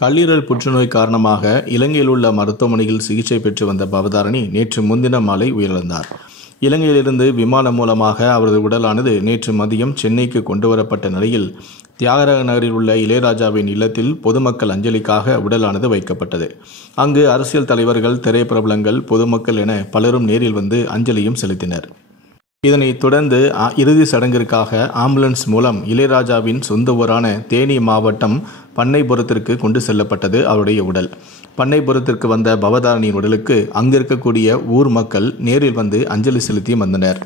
கல்லீரல் புற்றுநோய் காரணமாக இலங்கையில் உள்ள மருத்துவமனையில் சிகிச்சை பெற்று வந்த பவதாரணி நேற்று முன்தினம் மாலை உயிரிழந்தார். இலங்கையிலிருந்து விமானம் மூலமாக அவரது உடலானது நேற்று மதியம் சென்னைக்கு கொண்டுவரப்பட்ட நிலையில் தியாகராய நகரில் உள்ள இளையராஜாவின் இல்லத்தில் பொதுமக்கள் அஞ்சலிக்காக உடலானது வைக்கப்பட்டது. அங்கு அரசியல் தலைவர்கள், திரைப்பிரபலங்கள், பொதுமக்கள் என பலரும் நேரில் வந்து அஞ்சலியும் செலுத்தினர். இதனைத் தொடர்ந்து இறுதி சடங்கிற்காக ஆம்புலன்ஸ் மூலம் இளையராஜாவின் சொந்த ஊரான தேனி மாவட்டம் பண்ணைபுரத்திற்கு கொண்டு செல்லப்பட்டது அவருடைய உடல். பண்ணைபுரத்திற்கு வந்த பவதாரணியின் உடலுக்கு அங்கிருக்கக்கூடிய ஊர் மக்கள் நேரில் வந்து அஞ்சலி செலுத்தி வந்தனர்.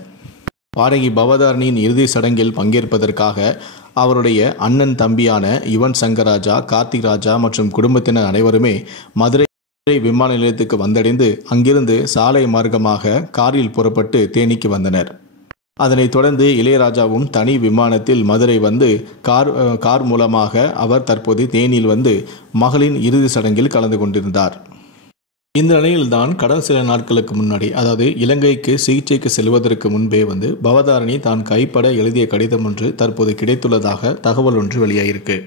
பாடகி பவதாரணியின் இறுதி சடங்கில் பங்கேற்பதற்காக அவருடைய அண்ணன் தம்பியான யுவன் சங்கர் ராஜா, கார்த்திக் ராஜா மற்றும் குடும்பத்தினர் அனைவருமே மதுரை விமான நிலையத்துக்கு வந்தடைந்து அங்கிருந்து சாலை மார்க்கமாக காரில் புறப்பட்டு தேனிக்கு வந்தனர். அதனைத் தொடர்ந்து இளையராஜாவும் தனி விமானத்தில் மதுரை வந்து கார் மூலமாக அவர் தற்போது தேனியில் வந்து மகளின் இறுதி சடங்கில் கலந்து கொண்டிருந்தார். இந்த நிலையில்தான் கடந்த சில நாட்களுக்கு முன்னாடி, அதாவது இலங்கைக்கு சிகிச்சைக்கு செல்வதற்கு முன்பே பவதாரணி தான் கைப்பட எழுதிய கடிதம் ஒன்று தற்போது கிடைத்துள்ளதாக தகவல் ஒன்று வெளியாயிருக்கு.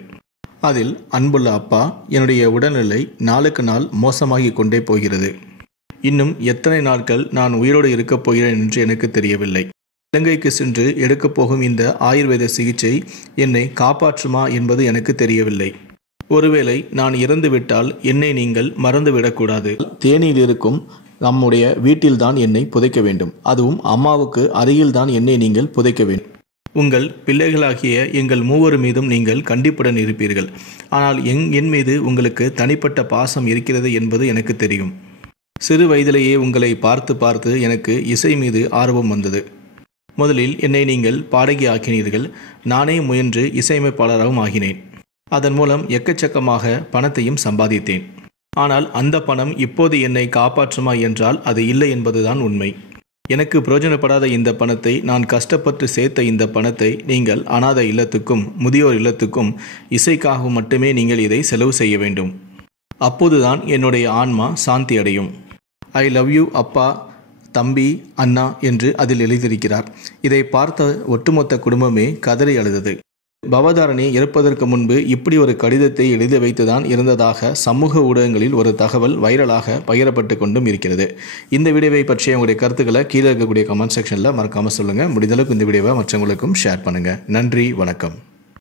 அதில், அன்புள்ள அப்பா, என்னுடைய உடல்நிலை நாளுக்கு நாள் மோசமாகி கொண்டே போகிறது. இன்னும் எத்தனை நாட்கள் நான் உயிரோடு இருக்கப் போகிறேன் என்று எனக்கு தெரியவில்லை. இலங்கைக்கு சென்று எடுக்கப் போகும் இந்த ஆயுர்வேத சிகிச்சை என்னை காப்பாற்றுமா என்பது எனக்கு தெரியவில்லை. ஒருவேளை நான் இறந்துவிட்டால் என்னை நீங்கள் மறந்துவிடக்கூடாது. தேனியில் இருக்கும் நம்முடைய வீட்டில்தான் என்னை புதைக்க வேண்டும். அதுவும் அம்மாவுக்கு அருகில்தான் என்னை நீங்கள் புதைக்க வேண்டும். உங்கள் பிள்ளைகளாகிய எங்கள் மூவர் மீதும் நீங்கள் கண்டிப்புடன் இருப்பீர்கள். ஆனால் என் மீது உங்களுக்கு தனிப்பட்ட பாசம் இருக்கிறது என்பது எனக்கு தெரியும். சிறு வயதிலேயே உங்களை பார்த்து பார்த்து எனக்கு இசை மீது ஆர்வம் வந்தது. முதலில் என்னை நீங்கள் பாடகி ஆக்கினீர்கள். நானே முயன்று இசையமைப்பாளராகவும் ஆகினேன். அதன் மூலம் எக்கச்சக்கமாக பணத்தையும் சம்பாதித்தேன். ஆனால் அந்த பணம் இப்போது என்னை காப்பாற்றுமா என்றால் அது இல்லை என்பதுதான் உண்மை. எனக்கு பிரயோஜனப்படாத இந்த பணத்தை, நான் கஷ்டப்பட்டு சேர்த்த இந்த பணத்தை நீங்கள் அனாதை இல்லத்துக்கும் முதியோர் இல்லத்துக்கும் இசைக்காகவும் மட்டுமே நீங்கள் இதை செலவு செய்ய வேண்டும். அப்போதுதான் என்னுடைய ஆன்மா சாந்தி அடையும். ஐ லவ் யூ அப்பா, தம்பி, அண்ணா என்று அதில் எழுதியிருக்கிறார். இதை பார்த்த ஒட்டுமொத்த குடும்பமே கதறி அழுதது. பவதாரணி இறப்பதற்கு முன்பு இப்படி ஒரு கடிதத்தை எழுதி வைத்துதான் இருந்ததாக சமூக ஊடகங்களில் ஒரு தகவல் வைரலாக பகிரப்பட்டு கொண்டும் இருக்கிறது. இந்த வீடியோவை பற்றிய உங்களுடைய கருத்துக்களை கீழே இருக்கக்கூடிய கமெண்ட் செக்ஷனில் மறக்காமல் சொல்லுங்கள். முடிந்தளவுக்கு இந்த வீடியோவை மற்றவங்களுக்கும் ஷேர் பண்ணுங்கள். நன்றி, வணக்கம்.